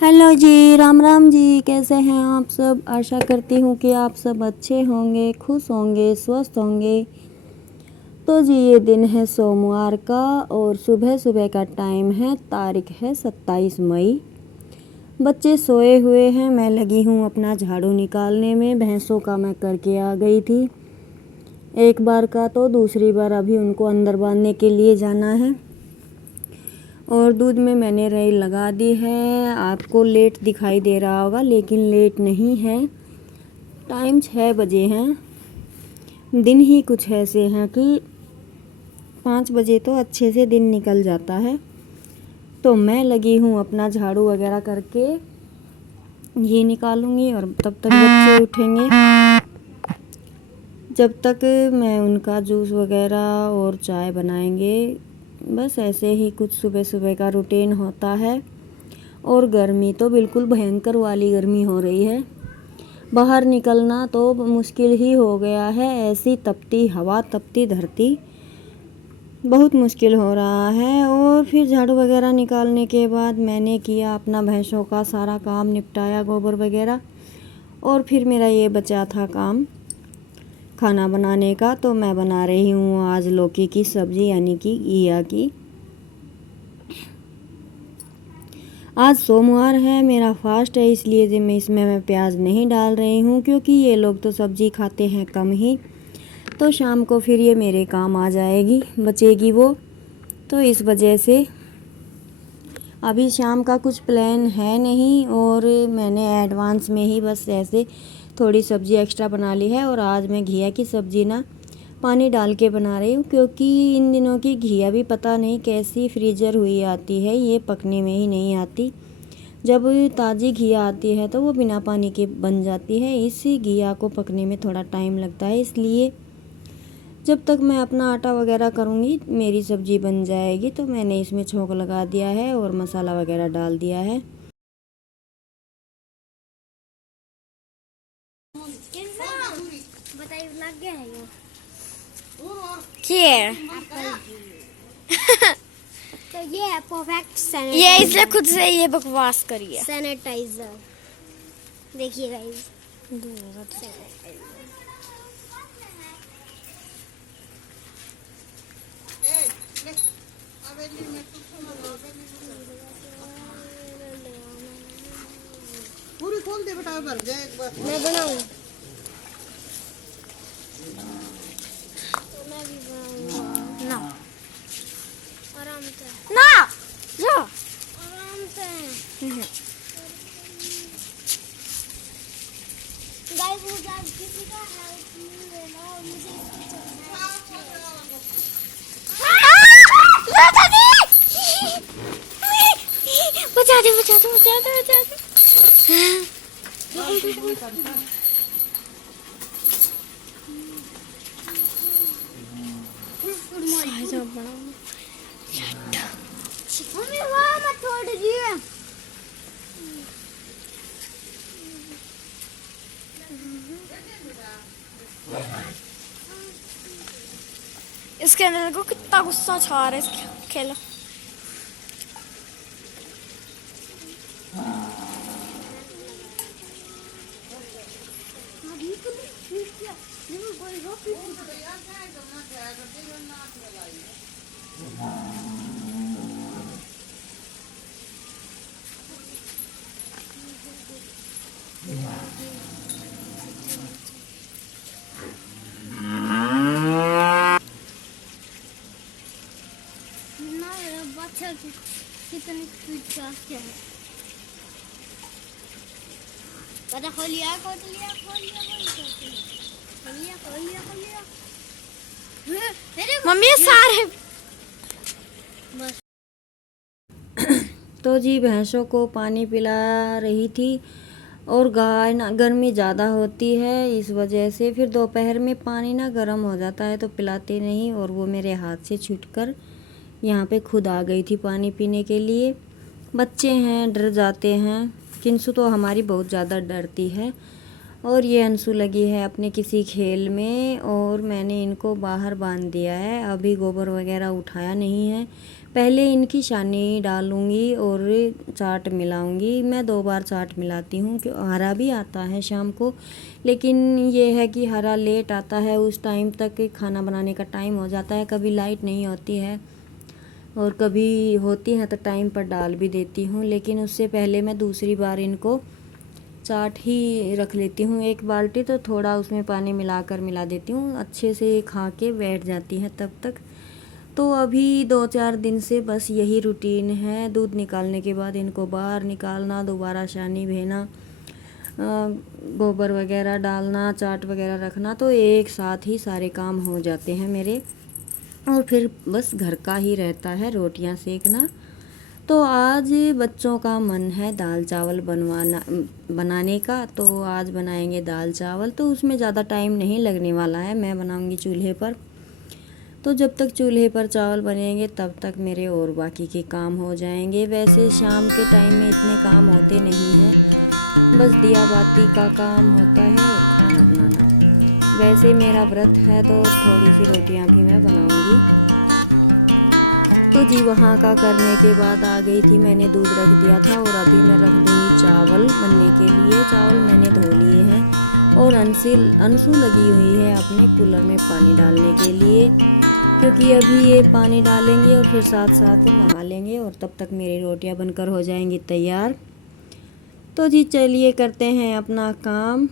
Hello जी, राम राम जी। कैसे हैं आप सब? आशा करती हूँ कि आप सब अच्छे होंगे, खुश होंगे, स्वस्थ होंगे। तो जी ये दिन है सोमवार का और सुबह सुबह का टाइम है, तारीख है 27 मई। बच्चे सोए हुए हैं, मैं लगी हूँ अपना झाड़ू निकालने में। भैंसों का मैं करके आ गई थी एक बार का, तो दूसरी बार अभी उनको अंदर बांधने के लिए जाना है। और दूध में मैंने रेल लगा दी है। आपको लेट दिखाई दे रहा होगा लेकिन लेट नहीं है, टाइम 6 बजे हैं। दिन ही कुछ ऐसे हैं कि 5 बजे तो अच्छे से दिन निकल जाता है। तो मैं लगी हूँ अपना झाड़ू वगैरह करके ये निकालूंगी और तब तक बच्चे उठेंगे। जब तक मैं उनका जूस वगैरह और चाय बनाएंगे। बस ऐसे ही कुछ सुबह सुबह का रूटीन होता है। और गर्मी तो बिल्कुल भयंकर वाली गर्मी हो रही है, बाहर निकलना तो मुश्किल ही हो गया है। ऐसी तपती हवा, तपती धरती, बहुत मुश्किल हो रहा है। और फिर झाड़ू वगैरह निकालने के बाद मैंने किया अपना भैंसों का सारा काम निपटाया, गोबर वगैरह। और फिर मेरा ये बचा था काम खाना बनाने का, तो मैं बना रही हूँ आज लौकी की सब्ज़ी, यानी कि घिया की। आज सोमवार है, मेरा फास्ट है, इसलिए मैं इसमें प्याज नहीं डाल रही हूँ, क्योंकि ये लोग तो सब्ज़ी खाते हैं कम ही। तो शाम को फिर ये मेरे काम आ जाएगी, बचेगी वो। तो इस वजह से अभी शाम का कुछ प्लान है नहीं। और मैंने एडवांस में ही बस ऐसे थोड़ी सब्ज़ी एक्स्ट्रा बना ली है। और आज मैं घिया की सब्ज़ी ना पानी डाल के बना रही हूँ, क्योंकि इन दिनों की घिया भी पता नहीं कैसी फ्रीजर हुई आती है, ये पकने में ही नहीं आती। जब ताज़ी घिया आती है तो वो बिना पानी के बन जाती है। इसी घिया को पकने में थोड़ा टाइम लगता है, इसलिए जब तक मैं अपना आटा वगैरह करूँगी मेरी सब्ज़ी बन जाएगी। तो मैंने इसमें छोंक लगा दिया है और मसाला वगैरह डाल दिया है। बताइए लग गया है ये तो ये है परफेक्ट ये सैनिटाइजर। इसलिए खुद से ये बकवास करी है। सैनिटाइजर देखिए गाइस, पूरी खोल दे बेटा, भर जाए एक बार। मैं बनाऊं तो मैं भी बनाऊंगा। ना आराम से ना जा आराम से गाइस, मुझे आज किसी का हेल्प नहीं लेना और मुझे इसकी चलना बचा दे बचा दे बचा दे बचा दे। मम्मी वहाँ मत छोड़ दीजिए। इसके अंदर देखो कितना गुस्सा छा रहा है इसके खेला। अच्छा कितनी स्पीड फास्ट है। पता खोलिया खोलिया खोलिया खोलिया खोलिया खोलिया। मम्मी सारे बस तो जी भैंसों को पानी पिला रही थी, और गाय ना गर्मी ज़्यादा होती है, इस वजह से फिर दोपहर में पानी ना गर्म हो जाता है तो पिलाते नहीं, और वो मेरे हाथ से छूटकर यहाँ पे खुद आ गई थी पानी पीने के लिए। बच्चे हैं, डर जाते हैं। किंसु तो हमारी बहुत ज़्यादा डरती है, और ये अंशु लगी है अपने किसी खेल में, और मैंने इनको बाहर बांध दिया है। अभी गोबर वगैरह उठाया नहीं है, पहले इनकी शानी डालूंगी और चाट मिलाऊंगी। मैं 2 बार चाट मिलाती हूँ, कि हरा भी आता है शाम को, लेकिन ये है कि हरा लेट आता है, उस टाइम तक खाना बनाने का टाइम हो जाता है। कभी लाइट नहीं होती है और कभी होती है तो टाइम पर डाल भी देती हूँ, लेकिन उससे पहले मैं दूसरी बार इनको चाट ही रख लेती हूँ। 1 बाल्टी तो थोड़ा उसमें पानी मिलाकर मिला देती हूँ, अच्छे से खा के बैठ जाती है तब तक। तो अभी 2-4 दिन से बस यही रूटीन है। दूध निकालने के बाद इनको बाहर निकालना, दोबारा छानी भेजना, गोबर वगैरह डालना, चाट वगैरह रखना, तो एक साथ ही सारे काम हो जाते हैं मेरे। और फिर बस घर का ही रहता है, रोटियां सेकना। तो आज बच्चों का मन है दाल चावल बनाने का, तो आज बनाएंगे दाल चावल। तो उसमें ज़्यादा टाइम नहीं लगने वाला है, मैं बनाऊंगी चूल्हे पर। तो जब तक चूल्हे पर चावल बनेंगे तब तक मेरे और बाकी के काम हो जाएंगे। वैसे शाम के टाइम में इतने काम होते नहीं हैं, बस दिया बाती का काम होता है और खाना बनाना। वैसे मेरा व्रत है तो थोड़ी सी रोटियां भी मैं बनाऊंगी। तो जी वहाँ का करने के बाद आ गई थी, मैंने दूध रख दिया था, और अभी मैं रख दूँगी चावल बनने के लिए। चावल मैंने धो लिए हैं, और अंशु लगी हुई है अपने कूलर में पानी डालने के लिए, क्योंकि अभी ये पानी डालेंगे और फिर साथ साथ नहा लेंगे, और तब तक मेरी रोटियां बनकर हो जाएंगी तैयार। तो जी चलिए करते हैं अपना काम।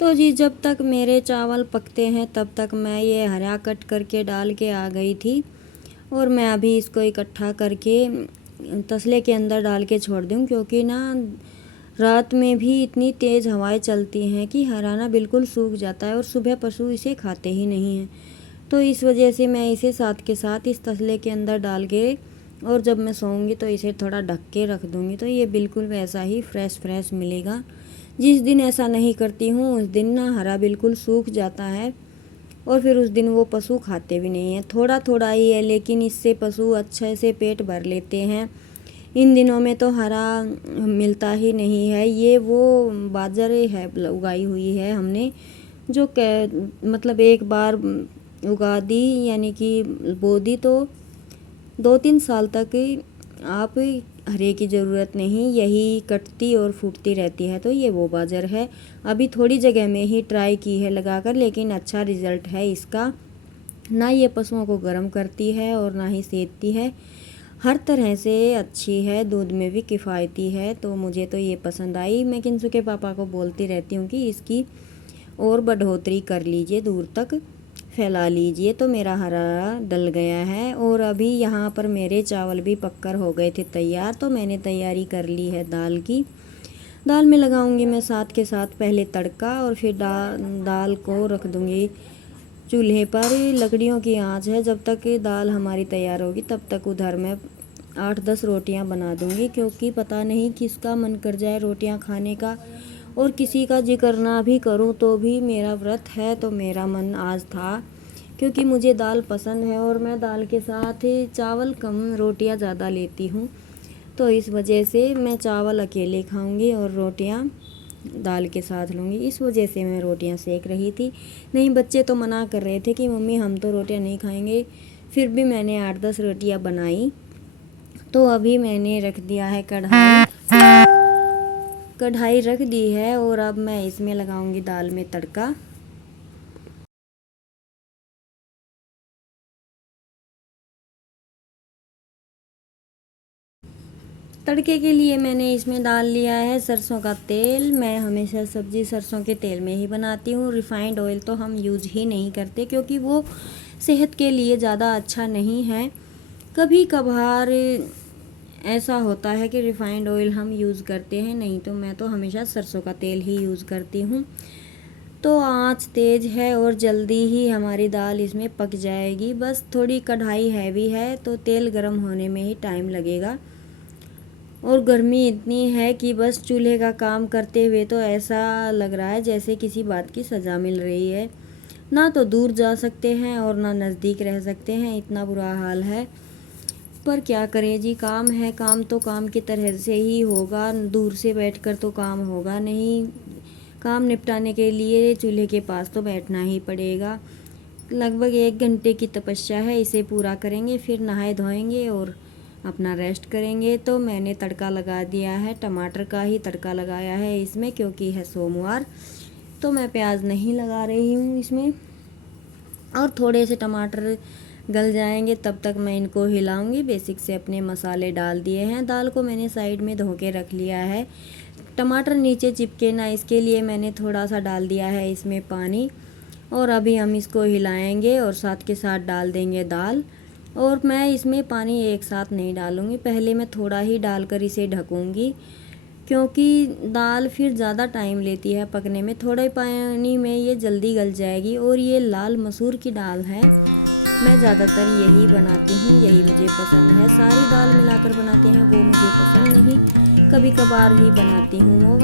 तो जी जब तक मेरे चावल पकते हैं तब तक मैं ये हरा कट करके डाल के आ गई थी, और मैं अभी इसको इकट्ठा करके तसले के अंदर डाल के छोड़ दूँ, क्योंकि ना रात में भी इतनी तेज़ हवाएं चलती हैं कि हराना बिल्कुल सूख जाता है, और सुबह पशु इसे खाते ही नहीं हैं। तो इस वजह से मैं इसे साथ के साथ इस तसले के अंदर डाल के, और जब मैं सोऊंगी तो इसे थोड़ा ढक के रख दूंगी, तो ये बिल्कुल वैसा ही फ्रेश मिलेगा। जिस दिन ऐसा नहीं करती हूँ उस दिन ना हरा बिल्कुल सूख जाता है, और फिर उस दिन वो पशु खाते भी नहीं हैं। थोड़ा थोड़ा ही है, लेकिन इससे पशु अच्छे से पेट भर लेते हैं। इन दिनों में तो हरा मिलता ही नहीं है। ये वो बाजरे है उगाई हुई है हमने, जो मतलब एक बार उगा दी, यानी कि बो दी, तो 2-3 साल तक आप हरे की ज़रूरत नहीं, यही कटती और फूटती रहती है। तो ये वो बाजर है। अभी थोड़ी जगह में ही ट्राई की है लगाकर, लेकिन अच्छा रिज़ल्ट है इसका। ना ये पशुओं को गर्म करती है और ना ही सेकती है, हर तरह से अच्छी है, दूध में भी किफ़ायती है। तो मुझे तो ये पसंद आई। मैं किंसु के पापा को बोलती रहती हूँ कि इसकी और बढ़ोतरी कर लीजिए, दूर तक फैला लीजिए। तो मेरा हरा डल गया है, और अभी यहाँ पर मेरे चावल भी पककर हो गए थे तैयार। तो मैंने तैयारी कर ली है दाल की। दाल में लगाऊंगी मैं साथ के साथ पहले तड़का, और फिर दाल को रख दूंगी चूल्हे पर। लकड़ियों की आंच है, जब तक दाल हमारी तैयार होगी तब तक उधर मैं 8-10 रोटियां बना दूंगी, क्योंकि पता नहीं किसका मन कर जाए रोटियां खाने का, और किसी का जिक्र ना भी करूं तो भी मेरा व्रत है, तो मेरा मन आज था, क्योंकि मुझे दाल पसंद है, और मैं दाल के साथ चावल कम रोटियां ज़्यादा लेती हूँ। तो इस वजह से मैं चावल अकेले खाऊंगी और रोटियां दाल के साथ लूँगी, इस वजह से मैं रोटियां सेक रही थी। नहीं, बच्चे तो मना कर रहे थे कि मम्मी हम तो रोटियां नहीं खाएंगे, फिर भी मैंने 8-10 रोटियां बनाई। तो अभी मैंने रख दिया है कढ़ाई रख दी है, और अब मैं इसमें लगाऊंगी दाल में तड़का। तड़के के लिए मैंने इसमें डाल लिया है सरसों का तेल। मैं हमेशा सब्ज़ी सरसों के तेल में ही बनाती हूँ। रिफ़ाइंड ऑयल तो हम यूज ही नहीं करते क्योंकि वो सेहत के लिए ज़्यादा अच्छा नहीं है। कभी कभार ऐसा होता है कि रिफ़ाइंड ऑयल हम यूज़ करते हैं, नहीं तो मैं तो हमेशा सरसों का तेल ही यूज़ करती हूँ। तो आँच तेज़ है और जल्दी ही हमारी दाल इसमें पक जाएगी। बस थोड़ी कढ़ाई हैवी है तो तेल गर्म होने में ही टाइम लगेगा। और गर्मी इतनी है कि बस चूल्हे का काम करते हुए तो ऐसा लग रहा है जैसे किसी बात की सज़ा मिल रही है। ना तो दूर जा सकते हैं और ना नज़दीक रह सकते हैं, इतना बुरा हाल है। पर क्या करें जी, काम है, काम तो काम की तरह से ही होगा, दूर से बैठकर तो काम होगा नहीं। काम निपटाने के लिए चूल्हे के पास तो बैठना ही पड़ेगा। लगभग 1 घंटे की तपस्या है, इसे पूरा करेंगे फिर नहाए धोएंगे और अपना रेस्ट करेंगे। तो मैंने तड़का लगा दिया है, टमाटर का ही तड़का लगाया है इसमें क्योंकि है सोमवार, तो मैं प्याज नहीं लगा रही हूँ इसमें। और थोड़े से टमाटर गल जाएंगे तब तक मैं इनको हिलाऊंगी। बेसिक से अपने मसाले डाल दिए हैं। दाल को मैंने साइड में धो के रख लिया है। टमाटर नीचे चिपके ना इसके लिए मैंने थोड़ा सा डाल दिया है इसमें पानी। और अभी हम इसको हिलाएंगे और साथ के साथ डाल देंगे दाल। और मैं इसमें पानी एक साथ नहीं डालूँगी, पहले मैं थोड़ा ही डालकर इसे ढकूँगी क्योंकि दाल फिर ज़्यादा टाइम लेती है पकने में। थोड़े पानी में ये जल्दी गल जाएगी। और ये लाल मसूर की दाल है, मैं ज़्यादातर यही बनाती हूँ, यही मुझे पसंद है। सारी दाल मिलाकर बनाते हैं वो मुझे पसंद नहीं, कभी कभार ही बनाती हूँ वो।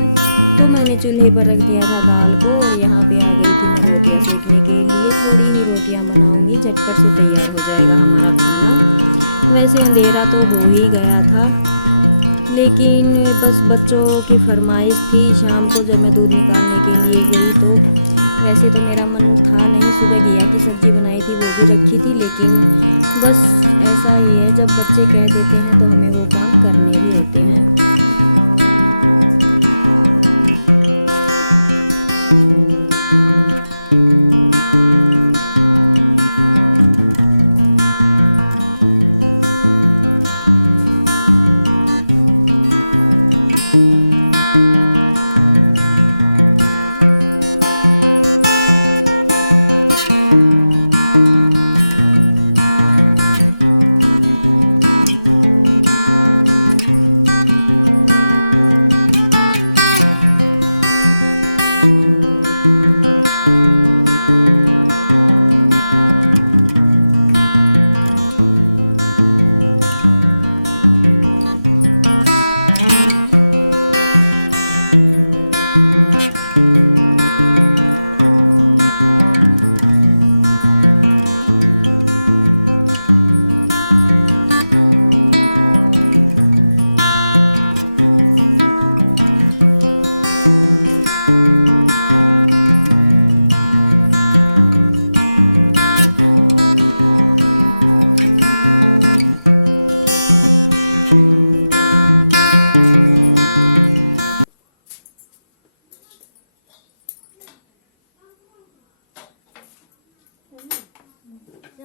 तो मैंने चूल्हे पर रख दिया था दाल को और यहाँ पे आ गई थी मैं रोटियाँ सेकने के लिए। थोड़ी ही रोटियाँ बनाऊँगी, झटपट से तैयार हो जाएगा हमारा खाना। वैसे अंधेरा तो हो ही गया था, लेकिन बस बच्चों की फरमाइश थी। शाम को जब मैं दूध निकालने के लिए गई तो वैसे तो मेरा मन था नहीं, सुबह घिया की सब्ज़ी बनाई थी वो भी रखी थी, लेकिन बस ऐसा ही है, जब बच्चे कह देते हैं तो हमें वो काम करने भी होते हैं।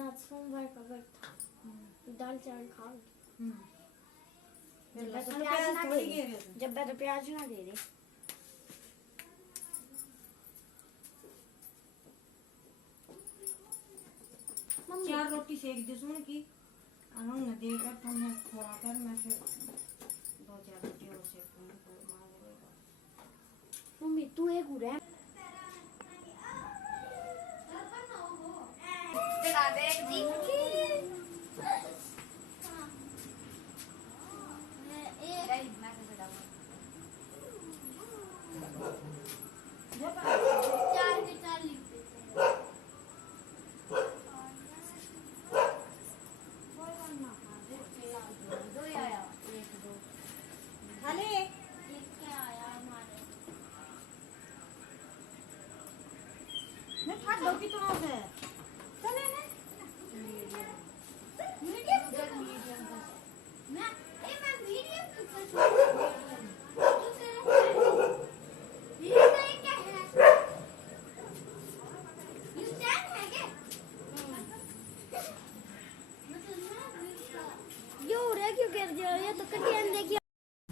आज सोमवार का व्रत था, दाल चावल खाओ। जब मैं तो प्याज ना दे दे। चार रोटी सेक दी सुन की उन्होंने देकर तुमने थोड़ा कर, मैं फिर 2-4 रोटी और सेकूंगी तो मांगेगा। मम्मी तू एक उड़े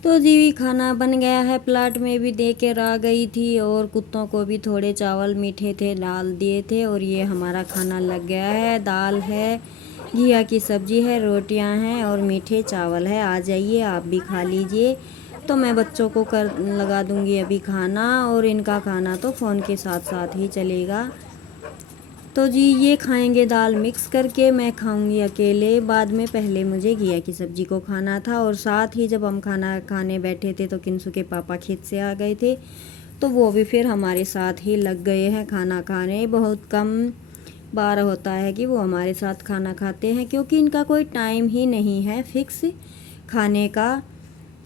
तो जी खाना बन गया है, प्लेट में भी दे कर आ गई थी और कुत्तों को भी थोड़े चावल मीठे थे डाल दिए थे। और ये हमारा खाना लग गया है, दाल है, घिया की सब्जी है, रोटियां हैं और मीठे चावल है। आ जाइए आप भी खा लीजिए। तो मैं बच्चों को लगा दूंगी अभी खाना, और इनका खाना तो फ़ोन के साथ साथ ही चलेगा। तो जी ये खाएंगे दाल मिक्स करके, मैं खाऊंगी अकेले बाद में। पहले मुझे घिया की सब्ज़ी को खाना था, और साथ ही जब हम खाना खाने बैठे थे तो किंसु के पापा खेत से आ गए थे, तो वो भी फिर हमारे साथ ही लग गए हैं खाना खाने। बहुत कम बार होता है कि वो हमारे साथ खाना खाते हैं, क्योंकि इनका कोई टाइम ही नहीं है फिक्स खाने का।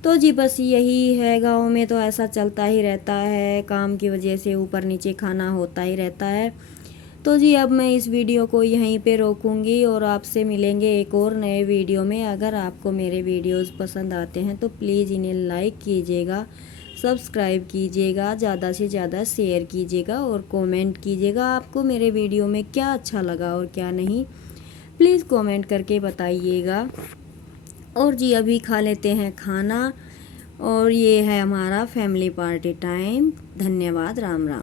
तो जी बस यही है, गाँव में तो ऐसा चलता ही रहता है, काम की वजह से ऊपर नीचे खाना होता ही रहता है। तो जी अब मैं इस वीडियो को यहीं पे रोकूंगी, और आपसे मिलेंगे एक और नए वीडियो में। अगर आपको मेरे वीडियोस पसंद आते हैं तो प्लीज़ इन्हें लाइक कीजिएगा, सब्सक्राइब कीजिएगा, ज़्यादा से ज़्यादा शेयर कीजिएगा और कमेंट कीजिएगा आपको मेरे वीडियो में क्या अच्छा लगा और क्या नहीं। प्लीज़ कमेंट करके बताइएगा। और जी अभी खा लेते हैं खाना, और ये है हमारा फैमिली पार्टी टाइम। धन्यवाद, राम राम।